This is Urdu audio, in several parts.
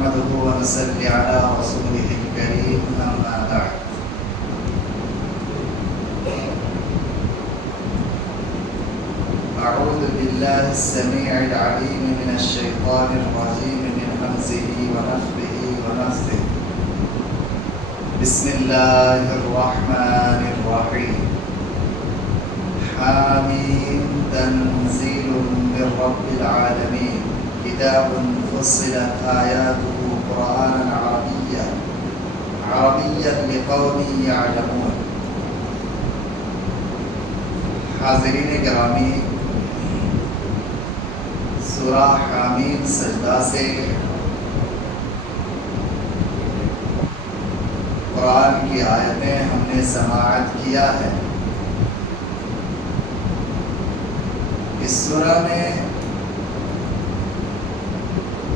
نحمده ونصلي على رسوله الكريم أما بعد أعوذ بالله السميع العليم من الشيطان الرجيم من همزه ونفخه ونفثه بسم الله الرحمن الرحيم حاميم تنزيل من رب العالمين كتاب فصلت آياته قرآنا عربيا لقوم يعلمون. حاضرین گرامی، سورہ حامیم سجدہ سے قرآن کی آیتیں ہم نے سماعت کیا ہے۔ اس سورہ میں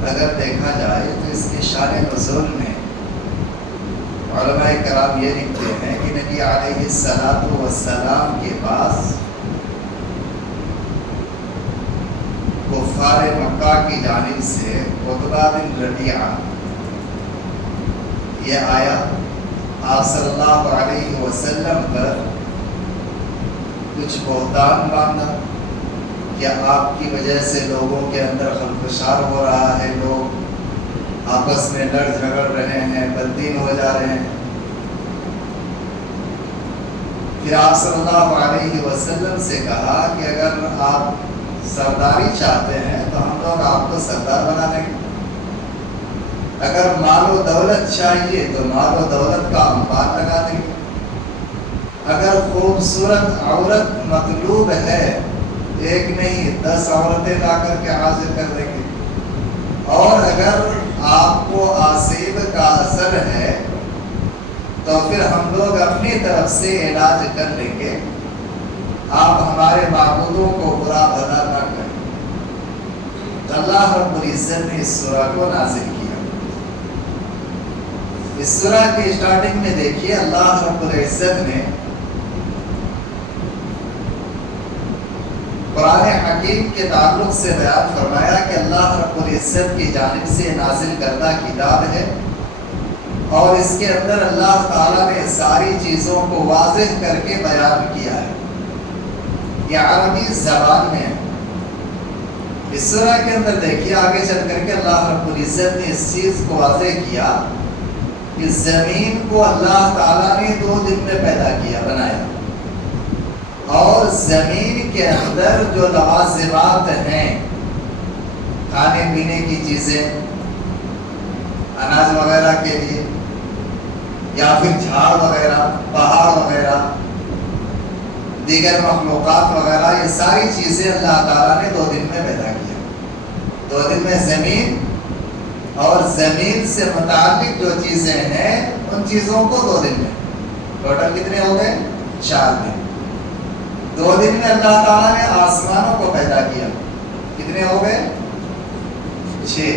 اگر دیکھا جائے تو اس کی شان نزول میں علماء کرام یہ لکھتے ہیں کہ نبی علیہ السلام کے پاس کفار مکہ کی جانب سے عتبہ بن ربیعہ یہ آیا، آپ صلی اللہ علیہ وسلم پر کچھ بہتان باندھا کہ آپ کی وجہ سے لوگوں کے اندر خلفشار ہو رہا ہے، لوگ آپس میں لڑ جھگڑ رہے ہیں، بددین ہو جا رہے ہیں۔ پھر آپ صلی اللہ علیہ وسلم سے کہا کہ اگر آپ سرداری چاہتے ہیں تو ہم لوگ آپ کو سردار بنا دیں گے، اگر مال و دولت چاہیے تو مال و دولت کا انبار لگا دیں گے، اگر خوبصورت عورت مطلوب ہے، ایک نہیں 10 عورتیں لا کر کے حاضر کر دیں گے، اور اگر آپ کو آسیب کا اثر ہے تو پھر ہم لوگ اپنی طرف سے علاج کر لیں گے، آپ ہمارے معبودوں کو برا بھلا نہ کریں۔ تو اللہ رب العزت نے اس سورہ کو نازل کیا۔ اس سورہ کی اسٹارٹنگ میں دیکھیے اللہ رب العزت نے قرآن حکیم کے تعلق سے بیان فرمایا کہ اللہ رب العزت کی جانب سے نازل کردہ کتاب ہے، اور اس کے اندر اللہ تعالیٰ نے ساری چیزوں کو واضح کر کے بیان کیا ہے۔ یہ عربی زبان میں ہے۔ اس سورہ کے اندر دیکھیے آگے چل کر کے اللہ رب العزت نے اس چیز کو واضح کیا کہ زمین کو اللہ تعالیٰ نے 2 دن میں پیدا کیا، بنایا، اور زمین کے اندر جو لوازمات ہیں، کھانے پینے کی چیزیں، اناج وغیرہ کے لیے، یا پھر جھاڑ وغیرہ، پہاڑ وغیرہ، دیگر مخلوقات وغیرہ، یہ ساری چیزیں اللہ تعالیٰ نے 2 دن میں پیدا کیا۔ 2 دن میں زمین اور زمین سے متعلق جو چیزیں ہیں ان چیزوں کو 2 دن میں، ٹوٹل کتنے ہو گئے؟ 4 دن۔ 2 دن میں اللہ تعالیٰ نے آسمانوں کو پیدا کیا، کتنے ہو گئے؟ 6۔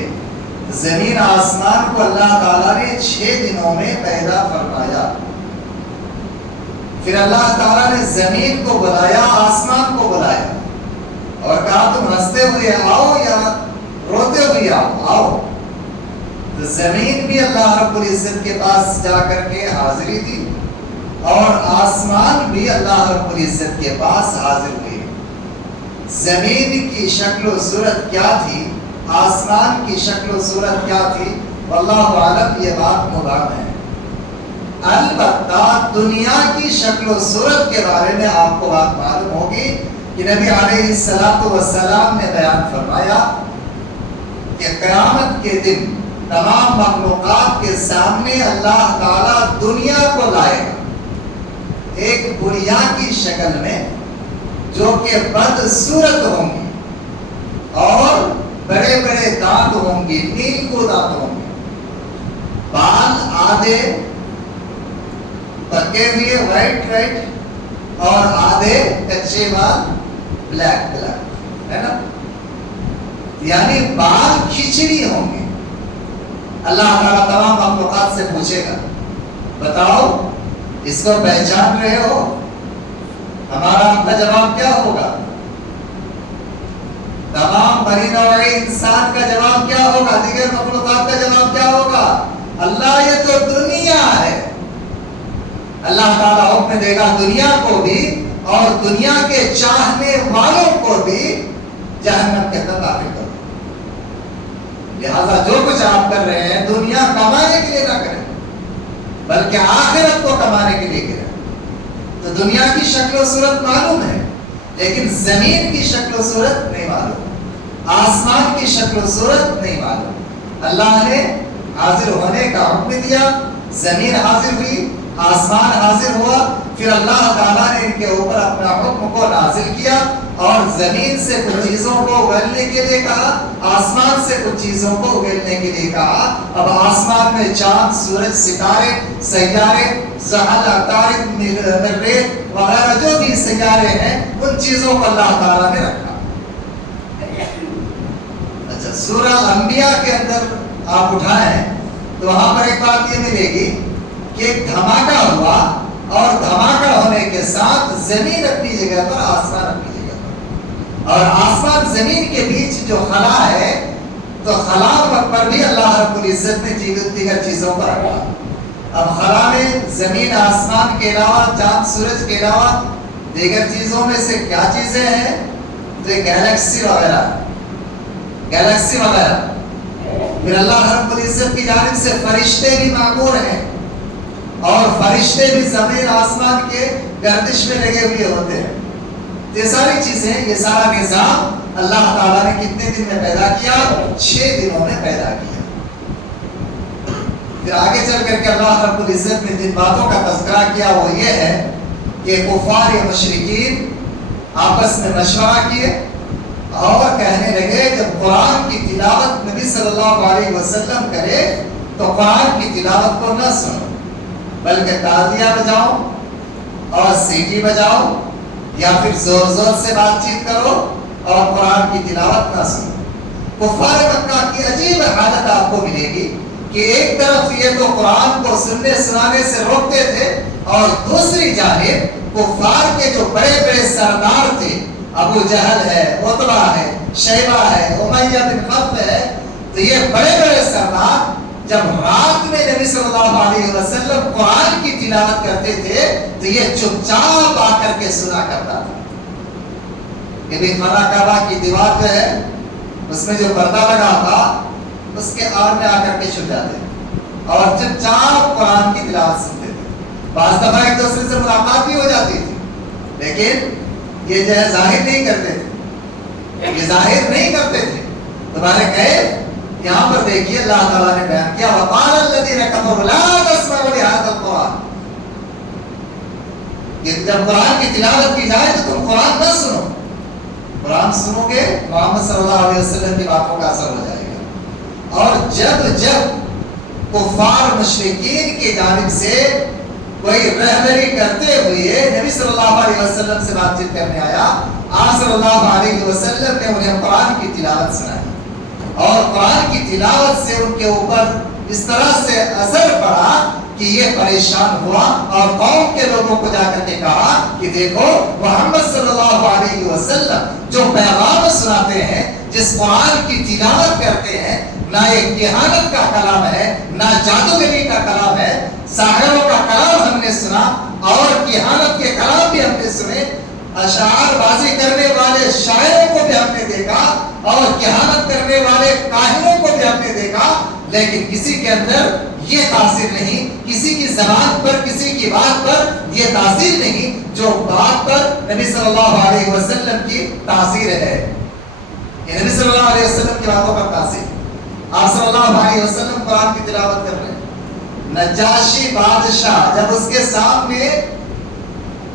زمین آسمان کو اللہ تعالیٰ نے 6 دنوں میں پیدا فرمایا۔ پھر اللہ تعالیٰ نے زمین کو بلایا، آسمان کو بلایا، اور کہا تم ہنستے ہوئے آؤ یا روتے ہوئے آؤ۔ تو زمین بھی اللہ رب العزت کے پاس جا کر کے حاضری دی، اور آسمان بھی اللہ رب العزت کے پاس حاضر ہوئی۔ زمین کی شکل و صورت کیا تھی، آسمان کی شکل و صورت کیا تھی، واللہ عالم، یہ بات مبہم ہے۔ البتہ دنیا کی شکل و صورت کے بارے میں آپ کو بات معلوم ہوگی کہ نبی علیہ السلام نے بیان فرمایا کہ قیامت کے دن تمام مخلوقات کے سامنے اللہ تعالیٰ دنیا کو لائے گا ایک گڑیا کی شکل میں، جو کہ بدصورت ہوں گی، اور بڑے بڑے دانت ہوں گی، نیل کو دانت ہوں گی، بال آدھے پکے ہوئے وائٹ اور آدھے کچے بال بلیک ہے نا، یعنی بال کھچڑی ہوں گے۔ اللہ تعالیٰ تمام مخلوقات سے پوچھے گا، بتاؤ اس کو پہچان رہے ہو؟ ہمارا اپنا جواب کیا ہوگا؟ تمام بنی نوع انسان کا جواب کیا ہوگا؟ دیگر مخلوقات تو آپ کا جواب کیا ہوگا؟ اللہ یہ تو دنیا ہے. اللہ تعالیٰ حکم دے گا دنیا کو بھی اور دنیا کے چاہنے والوں کو بھی جہنم کے اندر داخل کرو. لہذا جو کچھ آپ کر رہے ہیں دنیا کمانے کے لیے نہ کریں بلکہ آخرت کو کمانے کے لیے کریں. تو دنیا کی شکل و صورت معلوم ہے لیکن زمین کی شکل و صورت نہیں معلوم، آسمان کی شکل و صورت نہیں معلوم. اللہ نے حاضر ہونے کا حکم دیا، زمین حاضر ہوئی، آسمان حاضر ہوا، پھر اللہ تعالیٰ نے ان کے اوپر اپنا حکم کو نازل کیا اور زمین سے کچھ چیزوں کو اگلنے کے لیے کہا، آسمان سے کچھ چیزوں کو اگلنے کے لیے کہا. اب آسمان میں چاند، سورج، ستارے، سیارے، زحل، عطارد، مریخ وغیرہ جو بھی سیارے ہیں ان چیزوں کو اللہ تعالیٰ نے رکھا. اچھا، سورہ انبیاء کے اندر آپ اٹھائیں تو وہاں پر ایک بات یہ ملے گی کہ ایک دھماکہ ہوا اور دھماکہ ہونے کے ساتھ زمین اپنی جگہ پر، آسمان اپنی جگہ پر، اور آسمان زمین کے بیچ جو خلا ہے تو خلا پر بھی اللہ رب العزت نے دیگر چیزوں پر رکھا. اب خلا میں زمین آسمان کے علاوہ، چاند سورج کے علاوہ دیگر چیزوں میں سے کیا چیزیں ہیں؟ تو گیلیکسی وغیرہ، گیلیکسی وغیرہ. پھر اللہ رب العزت کی جانب سے فرشتے بھی معمور ہیں اور فرشتے بھی زمین آسمان کے گردش میں لگے ہوئے ہوتے ہیں. یہ ساری چیزیں، یہ سارا نظام اللہ تعالیٰ نے کتنے دن میں پیدا کیا؟ 6 دنوں میں پیدا کیا. پھر آگے چل کر کے اللہ رب العزت نے جن باتوں کا تذکرہ کیا وہ یہ ہے کہ کفار یا مشرکین آپس میں مشورہ کیے اور کہنے لگے جب قرآن کی تلاوت نبی صلی اللہ علیہ وسلم کرے تو قرآن کی تلاوت کو نہ سنو بلکہ تازیہ بجاؤ اور سیٹی بجاؤ یا پھر زور زور سے بات چیت کرو اور قرآن کی تلاوت نہ سنو. کفار مکہ کی عجیب حالت آپ کو ملے گی کہ ایک طرف یہ تو قرآن کو سننے سنانے سے روکتے تھے اور دوسری جانب کفار کے جو بڑے بڑے سردار تھے، ابو جہل ہے، عتبہ ہے، شیبہ ہے، امیہ بن خلف ہے، تو یہ بڑے بڑے سردار جب رات میں نبی صلی اللہ علیہ وسلم قرآن کی تلاوت کرتے تھے تو یہ چپ چاپ آ کر کے سنا کرتا تھا. یہ بھی خانہ کعبہ کی دیوار جو ہے اس میں جو پردہ لگا تھا اس کے آڑ میں آ کر کے چھپ جاتے اور چپ چاپ قرآن کی تلاوت سنتے تھے. بعض دفعہ ایک دوسرے سے ملاقات بھی ہو جاتی تھی لیکن یہ جو ہے ظاہر نہیں کرتے تھے، یہ ظاہر نہیں کرتے تھے. تمہارے کہے یہاں پر دیکھیے اللہ تعالیٰ نے بیان کیا وَقَالَ الَّذِينَ كَفَرُوا لَا تَسْمَعُوا لِهَذَا الْقُرْآنِ. کہ جب قرآن کی تلاوت کی جائے تو تم قرآن نہ سنو. قرآن سنو گے محمد صلی اللہ علیہ وسلم کی باتوں کا اثر ہو جائے گا. اور جب کفار مشرکین کی جانب سے کوئی رہبری کرتے ہوئے نبی صلی اللہ علیہ وسلم سے بات چیت کرنے آیا، آپ صلی اللہ علیہ وسلم نے انہیں قرآن کی تلاوت سنائی اور قرآن کی تلاوت سے ان کے اوپر اس طرح سے اثر پڑا کہ یہ پریشان ہوا اور قوم کے لوگوں کو جا کر کے کہا کہ دیکھو محمد صلی اللہ علیہ وسلم جو پیغام سناتے ہیں، جس قرآن کی تلاوت کرتے ہیں، نہ ایک کہانت کا کلام ہے، نہ جادوگری کا کلام ہے، ساحروں کا کلام ہم نے سنا اور کہانت کے کلام بھی ہم نے سنے، اشعار بازی کرنے والے شاعروں کو بھی ہم نے دیکھا اور کہانت کرنے والے کاہنوں کو بھی ہم نے دیکھا، لیکن کسی کے اندر یہ تاثیر نہیں، کسی کی زبان پر، کسی کی بات پر یہ تاثیر نہیں جو بات پر نبی صلی اللہ علیہ وسلم کی تاثیر ہے. یہ نبی صلی اللہ علیہ وسلم کی باتوں پر تاثیر. آپ صلی اللہ علیہ وسلم قرآن کی تلاوت کر رہے ہیں. نجاشی بادشاہ جب اس کے سامنے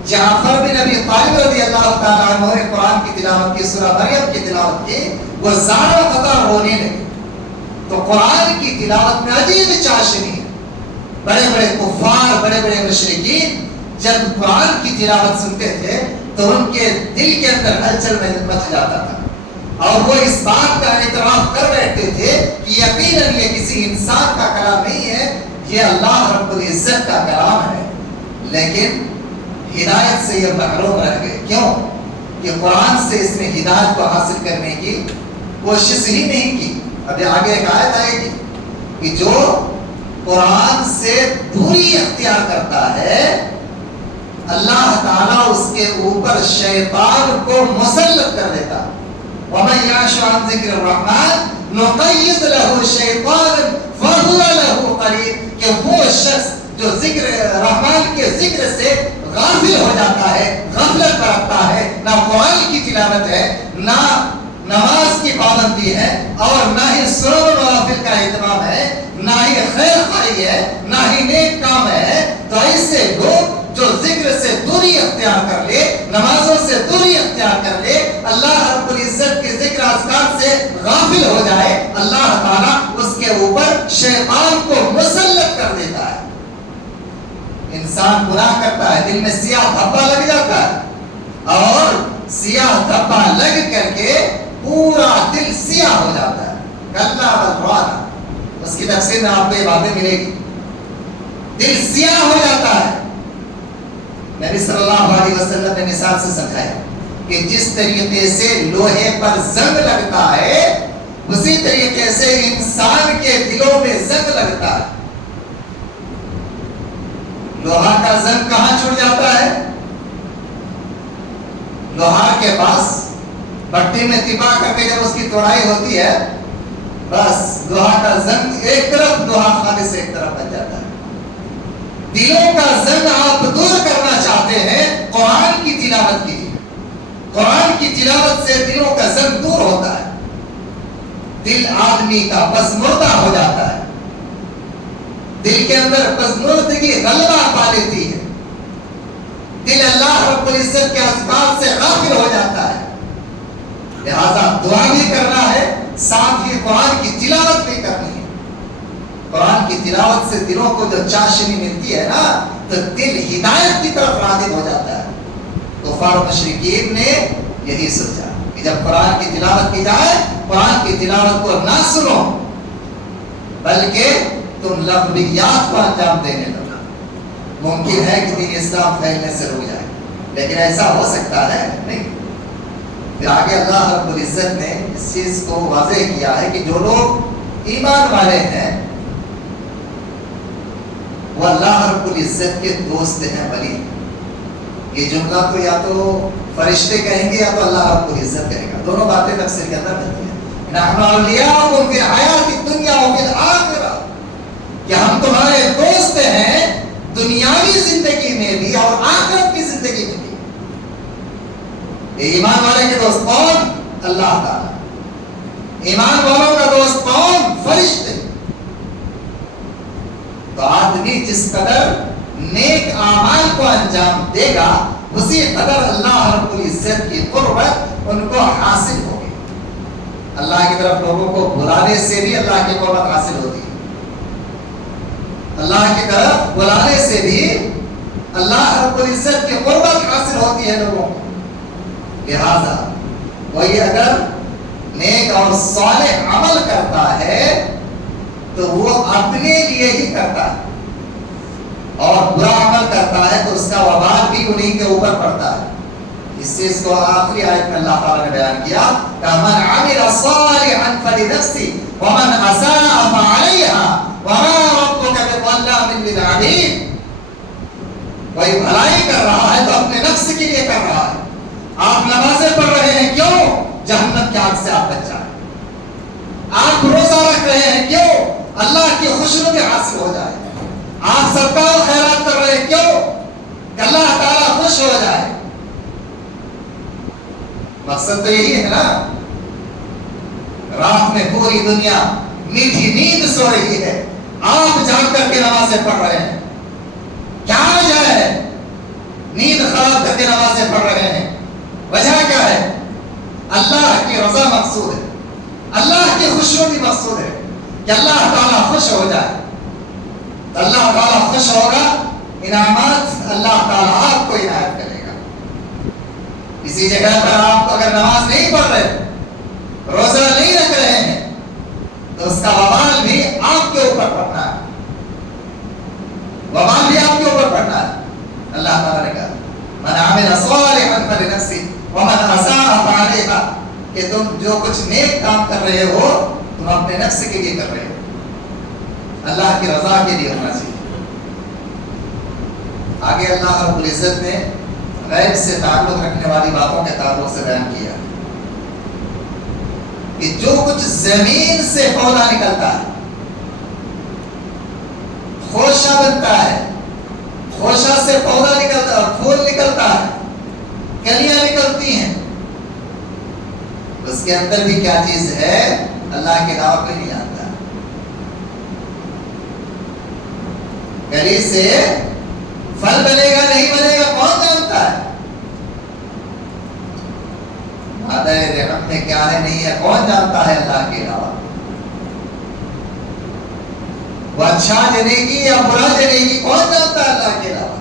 جعفر بن ابی طالب رضی اللہ تعالیٰ عنہ نے قرآن کی تلاوت کی، سورہ مریم کی تلاوت کی، وہ زار و قطع رونے لگے. تو قرآن کی تلاوت میں عجیب چاشنی ہے. بڑے بڑے کفار، بڑے بڑے مشرکین جب قرآن کی تلاوت سنتے تھے تو ان کے دل کے اندر ہلچل مچ جاتا تھا اور وہ اس بات کا اعتراف کر بیٹھتے تھے کہ یقیناً یہ کسی انسان کا کلام نہیں ہے، یہ اللہ رب العزت کا کلام ہے. لیکن ہدایت سے یہ محروم رہ گئے. کیوں؟ کہ قرآن سے اس نے ہدایت کو حاصل کرنے کی کوشش ہی نہیں کی. ابھی آگے ایک آیت آئے گی کہ جو قرآن سے دوری اختیار کرتا ہے اللہ تعالیٰ اس کے اوپر شیطان کو مسلط کر دیتا. وَمَنْ يَعْشُ عَنْ ذِكْرِ الرَّحْمَنِ نُقَيِّضْ لَهُ شَيْطَانًا فَهُوَ لَهُ قَرِينٌ کہ وہ شخص جو ذکر رحمان کے ذکر سے غافل ہو جاتا ہے, غفلت برتتا ہے, نہ قرآن کی تلاوت ہے, نہ نماز کی پابندی ہے, اور نہ ہی سنن و نوافل کا اہتمام ہے, نہ ہی خیر خواہی ہے, نہ ہی نیک کام ہے, تو ایسے لوگ جو ذکر سے دوری اختیار کر لے, نمازوں سے دوری اختیار کر لے, اللہ رب العزت کے ذکر اذکار سے غافل ہو جائے, اللہ تعالیٰ اس کے اوپر شیطان کو مسلط کر دیتا ہے. انسان گناہ کرتا ہے, دل میں سیاہ دھبا لگ جاتا ہے, اور سیاہ دھبا لگ کر کے پورا دل سیاہ ہو جاتا ہے. کلا بل ران, اس کی تفسیر میں آپ کو یہ باتیں ملے گی. دل سیاہ ہو جاتا ہے. نبی صلی اللہ علیہ وسلم نے مثال سے سمجھایا کہ جس طریقے سے لوہے پر زنگ لگتا ہے اسی طریقے سے انسان کے دلوں میں زنگ لگتا ہے. لوہا کا زنگ کہاں چھوڑ جاتا ہے؟ لوہار کے پاس بٹی میں تپا کر کے جب اس کی توڑائی ہوتی ہے, بس لوہا کا زنگ ایک طرف, لوہا خالص ایک طرف بن جاتا ہے. دلوں کا زنگ آپ دور کرنا چاہتے ہیں, قرآن کی تلاوت کیجیے. قرآن کی تلاوت سے دلوں کا زنگ دور ہوتا ہے, دل آدمی کا پسمردہ ہو جاتا ہے, دل کے اندر پسمردگی غلبہ پا لیتی ہے, دل اللہ رب العزت کے اسباب سے غافل ہو جاتا ہے. لہذا دعا بھی کرنا ہے, ساتھ ہی قرآن کی تلاوت بھی کرنی ہے. قرآن کی تلاوت سے دلوں کو جو چاشنی ملتی ہے نا, تو دل ہدایت کی طرف راغب ہو جاتا ہے. کفار و مشرکین نے یہی سوچا کہ جب قرآن کی تلاوت کی جائے, قرآن کی تلاوت کو نہ سنو بلکہ تم لغویات کو انجام دینے لگا, ممکن ہے کہ دین اسلام پھیلنے سے رک جائے. لیکن ایسا ہو سکتا ہے نہیں. پھر آگے اللہ رب العزت نے اس چیز کو واضح کیا ہے کہ جو لوگ ایمان والے ہیں وہ اللہ رب العزت کے دوست ہیں, ولی. یہ جملہ تو یا تو فرشتے کہیں گے یا تو اللہ رب العزت کہے گا, دونوں باتیں تفسیر کے اندر ملتی ہیں. نحن اولیاؤکم فی الحیات الدنیا وفی الآخرہ, کہ ہم تمہارے دوست ہیں دنیاوی زندگی میں بھی اور آخرت کی زندگی میں بھی. ایمان والے کے دوست کون؟ اللہ تعالیٰ. ایمان والوں کا دوست کون؟ فرشتے. تو آدمی جس قدر نیک اعمال کو انجام دے گا اسی قدر اللہ رب العزت کی قربت ان کو حاصل ہوگی. اللہ کی طرف لوگوں کو بلانے سے بھی اللہ کی قربت حاصل ہوتی ہے. اللہ کی طرف بلانے سے بھی اللہ رب العزت کی قربت حاصل ہوتی ہے لوگوں کو. لہذا وہی اگر نیک اور صالح عمل کرتا ہے تو وہ اپنے لیے ہی کرتا ہے, اور برا عمل کرتا ہے تو اس کا وبال بھی انہی کے اوپر پڑتا ہے. اس چیز کو آخری آیت میں اللہ تعالیٰ نے بیان کیا کہ من عمل صالحا فلنفسه ومن اساء فعليها وما ربك بظلام للعبيد. کوئی بھلائی کر رہا ہے تو اپنے نفس کے لیے کر رہا ہے. آپ نمازیں پڑھ رہے ہیں کیوں؟ جہنم کی آگ سے آپ بچ جائیں. آپ روزہ رکھ رہے ہیں کیوں؟ اللہ کی خوشنودی حاصل ہو جائے. آپ صدقہ و خیرات کر رہے ہیں کیوں؟ کہ اللہ تعالیٰ خوش ہو جائے. مقصد تو یہی ہے نا. رات میں پوری دنیا میٹھی نیند سو رہی ہے, آپ جاگ کر کے نمازیں پڑھ رہے ہیں. کیا وجہ ہے؟ نیند خراب کر کے نمازیں پڑھ رہے ہیں. وجہ کیا ہے؟ اللہ کی رضا مقصود ہے, اللہ کی خوشنودی مقصود ہے کہ اللہ تعالیٰ خوش ہو جائے. تو اللہ تعالیٰ خوش ہوگا, انعامات اللہ تعالیٰ آپ کو عنایت کرے گا. اسی جگہ پر آپ اگر نماز نہیں پڑھ رہے, روزہ نہیں رکھ رہے ہیں, تو اس کا وبال بھی آپ کے اوپر پڑنا ہے. وبال بھی آپ کے اوپر پڑنا ہے. اللہ تعالیٰ نے کہا من عمل صالحا فلنفسه ومن اساء فعليها, کہ تم جو کچھ نیک کام کر رہے ہو تم اپنے نفس کے لیے کر رہے ہو. اللہ کی رضا کے لیے ہونا چاہیے. آگے اللہ رب العزت نے غیب سے تعلق رکھنے والی باتوں کے تعلق سے بیان کیا کہ جو کچھ زمین سے پودا نکلتا ہے، خوشہ بنتا ہے، خوشہ سے پودا نکلتا ہے، پھول نکلتا ہے، کلیاں نکلتی ہیں، اس کے اندر بھی کیا چیز ہے اللہ کے علاوہ کوئی نہیں جانتا. کلی سے پھل بنے گا نہیں بنے گا کون جانتا ہے؟ مادہ رحم میں کیا ہے نہیں ہے کون جانتا ہے اللہ کے علاوہ؟ وہ اچھا جنے گی یا برا جنے گی کون جانتا ہے اللہ کے علاوہ؟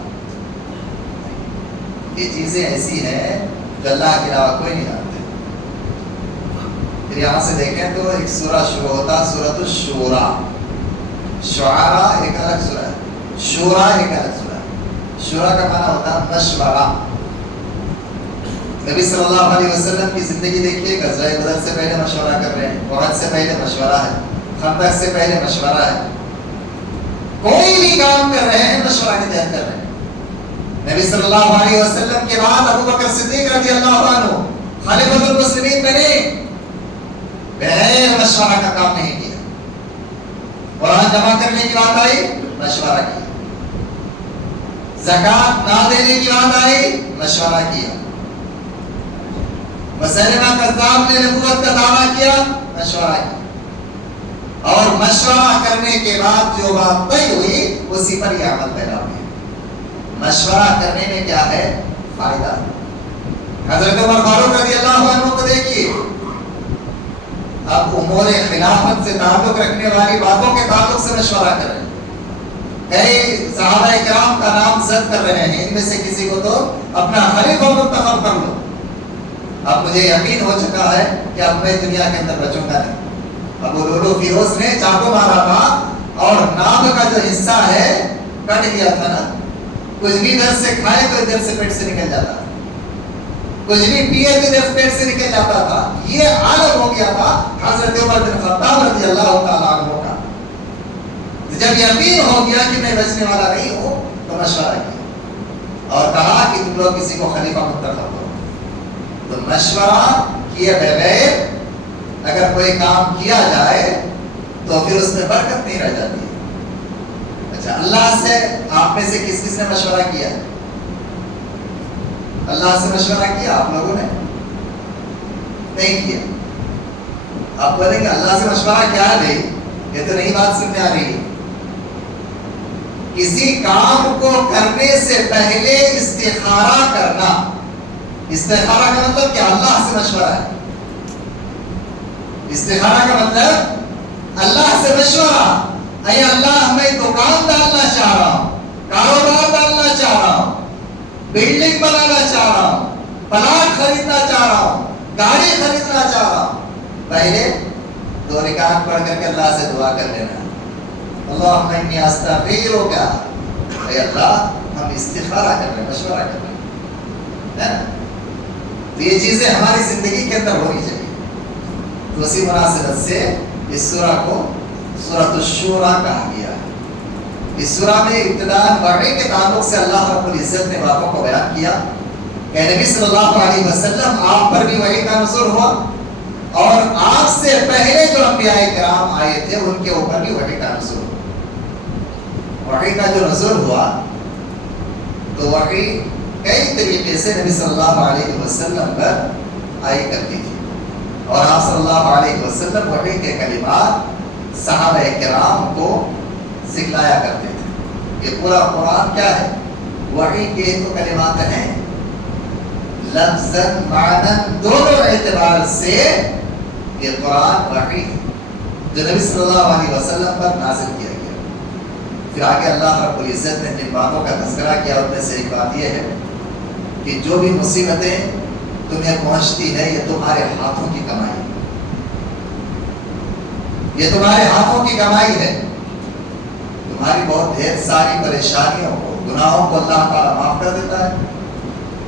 یہ چیزیں ایسی ہیں جو اللہ کے علاوہ کوئی نہیں جانتے. پھر یہاں سے دیکھیں تو ایک سورہ شروع ہوتا سورۃ الشورى. شعراء ایک الگ سورہ ہے، شورا ایک الگ سورہ ہے. شورا کا معنی ہوتا ہے مشورہ. نبی صلی اللہ علیہ وسلم کی زندگی دیکھیے، غزوہ بدر سے پہلے مشورہ کر رہے ہیں، احد سے پہلے مشورہ ہے، خندق سے پہلے مشورہ ہے. کوئی بھی کام کر رہے ہیں مشورہ کے تحت کر رہے ہیں. نبی صلی اللہ علیہ وسلم کے بعد ابو بکر صدیق رضی اللہ عنہ خلیفۃ المسلمین بنے، بغیر مشورہ کا کام نہیں کیا. قرآن جمع کرنے کی بات آئی مشورہ کیا، زکات نہ دینے کی بات آئی مشورہ کیا، مسلمہ کذاب نے نبوت کا دعویٰ کیا مشورہ کیا. اور مشورہ کرنے کے بعد جو بات طے ہوئی اسی پر یہ عمل پیدا ہو گیا. مشورہ کرنے میں کیا ہے فائدہ. حضرت عمر فاروق رضی اللہ عنہ کو دیکھیے، اب امور خلافت سے تعلق رکھنے والی باتوں کے تعلق سے مشورہ کر رہے ہیں. کئی صحابہ کرام کا نام زد کر رہے ہیں، ان میں سے کسی کو تو اپنا خلیفہ منتخب کر لو. اب مجھے یقین ہو چکا ہے کہ اب میں دنیا کے اندر بچوں گا نہیں. ابو لولو فیروز نے چاقو مارا تھا اور نام کا جو حصہ ہے کٹ گیا تھا نا. کچھ بھی ادھر سے کھائے تو ادھر سے پیٹ سے نکل جاتا تھا، کچھ بھی پیے تو ادھر پیٹ سے نکل جاتا تھا. یہ عالم ہو گیا تھا حضرت عمر بن خطاب رضی اللہ تعالیٰ عنہ کا. جب یقین ہو گیا کہ میں بچنے والا نہیں ہوں تو مشورہ کیا اور کہا کہ تم لوگ کسی کو خلیفہ منتخب کرو. تو مشورہ کیے بغیر اگر کوئی کام کیا جائے تو پھر اس میں برکت نہیں رہ جاتی. اچھا، اللہ سے آپ میں سے کس کس نے مشورہ کیا؟ اللہ سے مشورہ کیا آپ لوگوں نے؟ نہیں کیا. آپ بولیں گے اللہ سے مشورہ کیا ہے بھائی، یہ تو نئی بات سننے آ رہی ہے. کسی کام کو کرنے سے پہلے استخارہ کرنا. استخارہ کا مطلب کیا؟ اللہ سے مشورہ ہے. استخارہ کا مطلب اللہ سے مشورہ. اے اللہ، میں دکان ڈالنا چاہ رہا ہوں، کاروبار ڈالنا چاہ رہا ہوں، بلڈنگ بنانا چاہ رہا ہوں، پلاٹ خریدنا چاہ رہا ہوں، گاڑی خریدنا چاہ رہا ہوں. پہلے 2 رکعت پڑھ کر کے اللہ سے دعا کر لینا، اللہم انی استغفرک. اے اللہ، ہم استخارہ کر رہے ہیں، مشورہ کر رہے ہیں. تو یہ چیزیں ہماری زندگی کے اندر ہونی چاہیے. تو اسی مناسبت سے اس سورہ کو سورۃ الشورى کہا گیا ہے. اس سورہ میں ابتداءً وحی کے تعلق سے اللہ رب العزت نے باتوں کو بیان کیا کہ نبی صلی اللہ علیہ وسلم آپ پر بھی وحی کا نزول ہوا اور آپ سے پہلے جو انبیاء کرام آئے تھے ان کے اوپر بھی وحی کا نزول ہوا. وحی کا جو نزول ہوا تو وحی کئی طریقے سے نبی صلی اللہ علیہ وسلم پر آئی کرتی تھی اور آپ صلی اللہ علیہ وسلم وحی کے کلمات صحابہ کرام کو سکھلایا کرتے تھے. یہ پورا قرآن کیا ہے؟ وحی کے تو کلمات ہیں، لفظاً معناً دونوں اعتبار سے یہ قرآن وحی جو نبی صلی اللہ علیہ وسلم پر نازل کیا گیا. پھر آگے اللہ رب العزت نے جن باتوں کا تذکرہ کیا ان میں سے ایک بات یہ ہے کہ جو بھی مصیبتیں تمہیں پہنچتی ہے یہ تمہارے ہاتھوں کی کمائی ہے. یہ تمہارے ہاتھوں کی کمائی ہے. تمہاری بہت ڈھیر ساری پریشانیوں کو، گناہوں کو اللہ تعالیٰ معاف کر دیتا ہے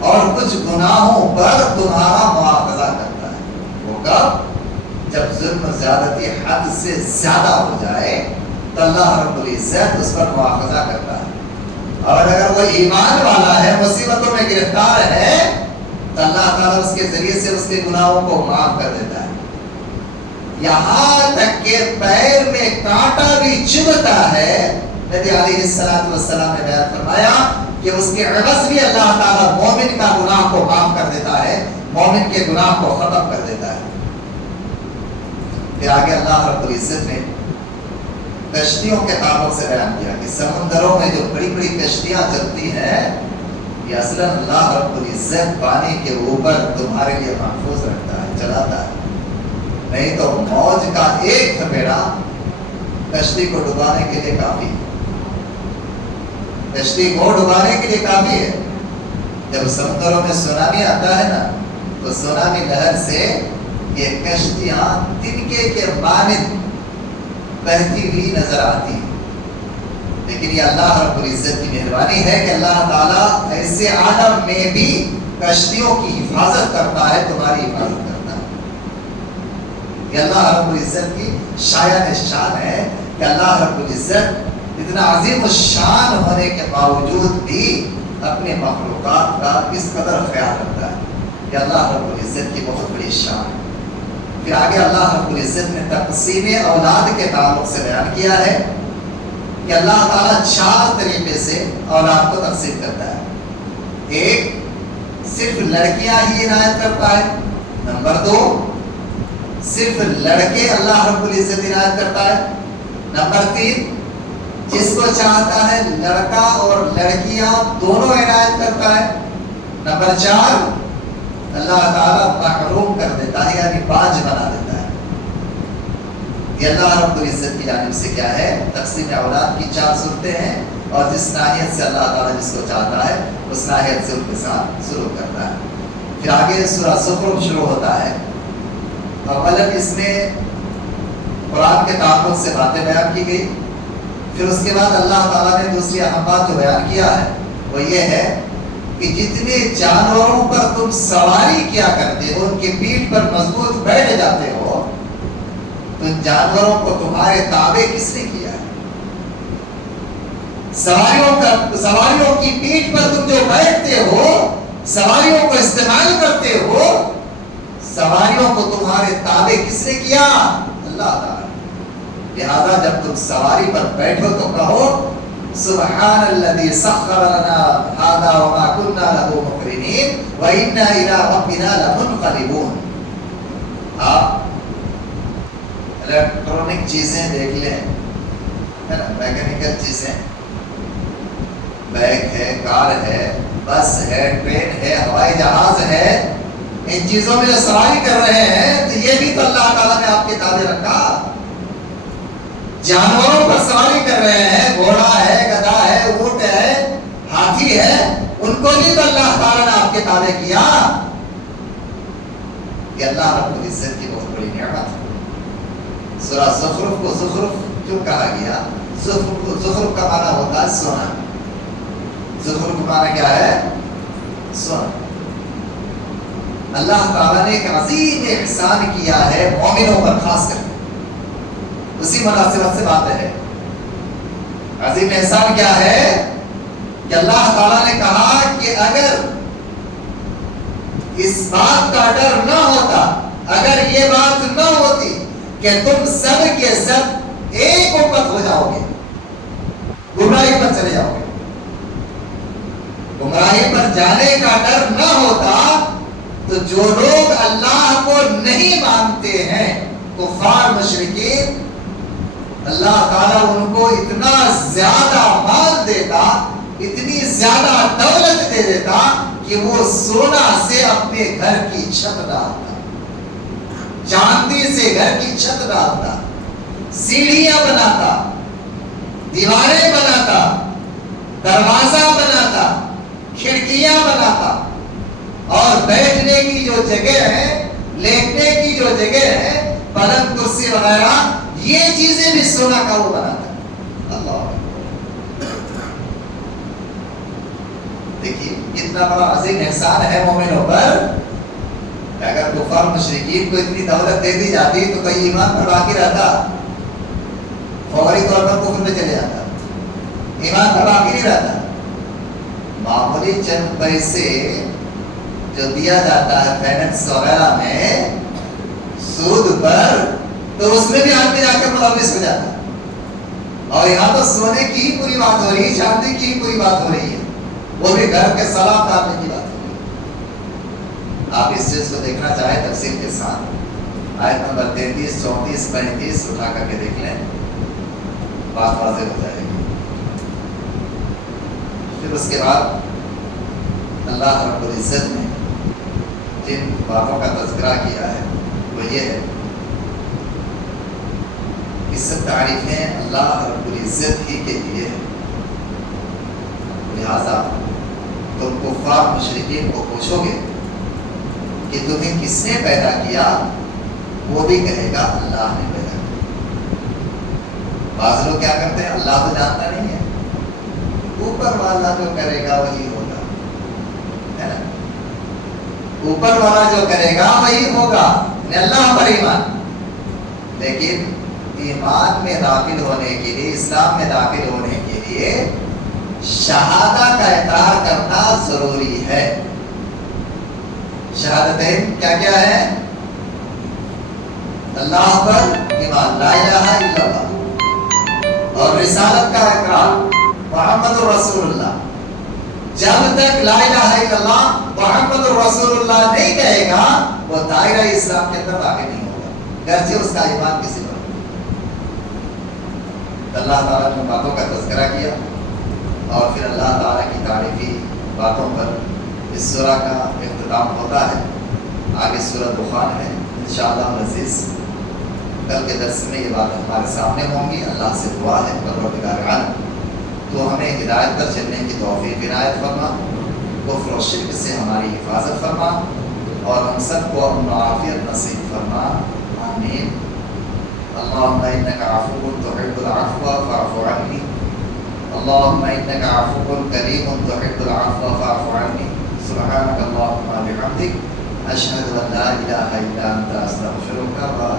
اور کچھ گناہوں پر تمہارا مواخذہ کرتا ہے. وہ کب؟ جب ظلم زیادتی حد سے زیادہ ہو جائے تو اللہ رب العزت اس پر مواخذہ کرتا ہے. اور اگر وہ ایمان والا ہے، مصیبتوں میں گرفتار ہے، تو اللہ تعالیٰ اس کے ذریعے سے اس کے گناہوں کو معاف کر دیتا ہے. یہاں تک کہ پیر میں کانٹا بھی چبھتا ہے. نبی علیہ السلام نے بیان فرمایا کہ اس کے عوض بھی اللہ تعالیٰ مومن کا گناہ کو معاف کر دیتا ہے، مومن کے گناہ کو ختم کر دیتا ہے. پھر آگے اللہ رب العزت نے کشتیوں کے تعلق سے بیان کیا کہ سمندروں میں جو بڑی بڑی کشتیاں چلتی ہیں، یہ اصلاً اللہ رب العزت پانی کے اوپر تمہارے لیے محفوظ رکھتا ہے، چلاتا ہے. نہیں تو موج کا ایک تھپیڑا کشتی کو ڈبانے کے لیے کافی ہے. کشتی کو ڈبانے کے لیے کافی ہے. جب سمندروں میں سونامی آتا ہے نا، تو سونامی لہر سے یہ کشتیاں تنکے کے مانند بہتی ہوئی نظر آتی ہیں. لیکن یہ اللہ رب العزت کی مہربانی ہے کہ اللہ تعالیٰ ایسے عالم میں بھی کشتیوں کی حفاظت کرتا ہے، تمہاری حفاظت کرتا ہے. یہ اللہ رب العزت کی شایان شان ہے کہ اللہ رب العزت اتنا عظیم الشان ہونے کے باوجود بھی اپنے مخلوقات کا اس قدر خیال رکھتا ہے. یہ اللہ رب العزت کی بہت بڑی شان ہے. پھر آگے اللہ رب العزت نے تقسیم اولاد کے تعلق سے بیان کیا ہے کہ اللہ تعالیٰ 4 طریقے سے اولاد کو تقسیم کرتا ہے. ایک، صرف لڑکیاں ہی عنایت کرتا ہے. نمبر 2، صرف لڑکے اللہ رب العزت عنایت کرتا ہے. نمبر 3، جس کو چاہتا ہے لڑکا اور لڑکیاں دونوں عنایت کرتا ہے. نمبر 4، اللہ تعالیٰ محروم کر دیتا ہے، یعنی باج بنا دیتا ہے. یہ اللہ رب العزت کی جانب سے کیا ہے؟ تقسیم اولاد کی 4 صورتیں ہیں، اور جس ناحیت سے اللہ تعالیٰ جس کو چاہتا ہے اس ناحیت سے ان کے ساتھ سلوک کرتا ہے. پھر آگے سورہ زخرف شروع ہوتا ہے. اولاً اس میں قرآن کے تعلق سے باتیں بیان کی گئی. پھر اس کے بعد اللہ تعالیٰ نے دوسری اہم بات جو بیان کیا ہے وہ یہ ہے کہ جتنے جانوروں پر تم سواری کیا کرتے ہو، ان کے پیٹھ پر مضبوط بیٹھ جاتے ہو، تو ان جانوروں کو تمہارے تابع کس نے کیا ہے؟ سواریوں کی پیٹھ پر تم جو بیٹھتے ہو، سواریوں کو استعمال کرتے ہو، سواریوں کو تمہارے تابع کس نے کیا؟ اللہ تعالیٰ. لہذا جب تم سواری پر بیٹھو تو کہو سبحان الذی سخر لنا هذا وما كنا له مقرنین وإنا إلى ربنا لمنقلبون. آپ الیکٹرانک چیزیں دیکھ لیں، ہے نا، میکینیکل چیزیں، بیگ ہے، کار ہے، بس ہے، ٹرین ہے، ہوائی جہاز ہے، ان چیزوں میں جو سواری کر رہے ہیں تو یہ بھی تو اللہ تعالیٰ نے آپ کے تابع رکھا. جانوروں پر سواری کر رہے ہیں، گھوڑا ہے، گدھا ہے، اونٹ ہے، ہاتھی ہے، ان کو بھی تو اللہ تعالیٰ نے آپ کے تابع کیا. یہ اللہ رب العزت کی بہت بڑی نعمت ہے. سورہ زخرف کو زخرف کیوں کہا گیا؟ زخرف کا معنی ہوتا ہے سونا. زخرف کا معنی کیا ہے؟ سونا. اللہ تعالیٰ نے ایک عظیم احسان کیا ہے مومنوں پر، خاص کر اسی مناسبت سے بات ہے. عظیم احسان کیا ہے کہ اللہ تعالیٰ نے کہا کہ اگر اس بات کا ڈر نہ ہوتا، اگر یہ بات نہ ہوتی کہ تم سب کے سب ایک امت ہو جاؤ گے، گمراہی پر چلے جاؤ گے، گمراہی پر جانے کا ڈر نہ ہوتا، تو جو لوگ اللہ کو نہیں مانتے ہیں، کفار مشرکین، اللہ تعالیٰ ان کو اتنا زیادہ مال دیتا، اتنی زیادہ دولت دے دیتا کہ وہ سونا سے اپنے گھر کی چھت ڈالتا، چاندی سے گھر کی چھت ڈالتا، سیڑھیاں بناتا، دیواریں بناتا، دروازہ بناتا، کھڑکیاں بناتا، اور بیٹھنے کی جو جگہ ہے، لیٹنے کی جو جگہ ہے، پلنگ کرسی وغیرہ، یہ چیزیں بھی سونا کا وہ بناتا ہے. اللہ دیکھیے اتنا بڑا عظیم احسان ہے مومنوں پر. اگر کفار مشرکین کو اتنی دولت دے دی جاتی تو کوئی ایمان پر باقی رہتا؟ فوری طور پر کفر میں چلے جاتا ہے، ایمان پر باقی نہیں رہتا۔ معمولی چند پیسے جو دیا جاتا ہے فائنانس وغیرہ میں سود پر، تو اس میں بھی آدمی جا کے ملوث ہو جاتا ہے۔ اور یہاں تو سونے کی ہی پوری بات ہو رہی ہے، چاندی کی ہی پوری بات ہو رہی ہے، وہ بھی گھر کے سلام ڈالنے کی بات ہو رہی ہے۔ آپ اس چیز کو دیکھنا چاہیں تفصیل کے ساتھ، آیت نمبر 33، 34، 35 اٹھا کر کے دیکھ لیں، بات واضح ہو جائے گی۔ پھر اس کے بعد اللہ رب العزت نے جن باتوں کا تذکرہ کیا ہے وہ یہ ہے، یہ سب تعریفیں اللہ رب العزت ہی کے لیے ہے، لہذا تم کفار مشرکین کو پوچھو گے کہ تمہیں کس نے پیدا کیا، وہ بھی کہے گا اللہ نے پیدا کیا۔ بعض لوگ کیا کرتے ہیں، اللہ تو جانتا نہیں ہے، اوپر والا جو کرے گا وہی ہوگا، ہے نا، اوپر والا جو کرے گا وہی ہوگا، اللہ پر ایمان۔ لیکن ایمان میں داخل ہونے کے لیے، اسلام میں داخل ہونے کے لیے شہادہ کا اقرار کرنا ضروری ہے۔ شہادتین کیا کیا ہے؟ اللہ پر ایمان، لا الہ الا اللہ، اور رسالت کا اقرار، محمد رسول اللہ۔ جب تک لا الہ الا اللہ محمد رسول اللہ نہیں کہے گا، وہ دائرہ اسلام کے اندر داخل نہیں ہوگا، گرچہ اس کا ایمان کسی پر۔ اللہ تعالیٰ نے باتوں کا تذکرہ کیا اور پھر اللہ تعالیٰ کی تعریفی باتوں پر اس سورہ کا اختتام ہوتا ہے۔ آگے سورۃ دخان ہے، انشاءاللہ العزیز کل کے درس میں یہ باتیں ہمارے سامنے ہوں گی۔ اللہ سے دعا ہے پروردگار عالم تو ہمیں ہدایت پر چلنے کی توفیق عنایت فرما، کفر و شرک سے ہماری حفاظت فرما، اور ہم سب کو امن و عافیت نصیب فرما، آمین۔ اللہم انک عفو تحب العفو فاعف عنی، اللہم انک عفو کریم تحب العفو فاعف عنی، سبحانک اللہم وبحمدک، اشہد ان لا الہ الا انت استغفرک و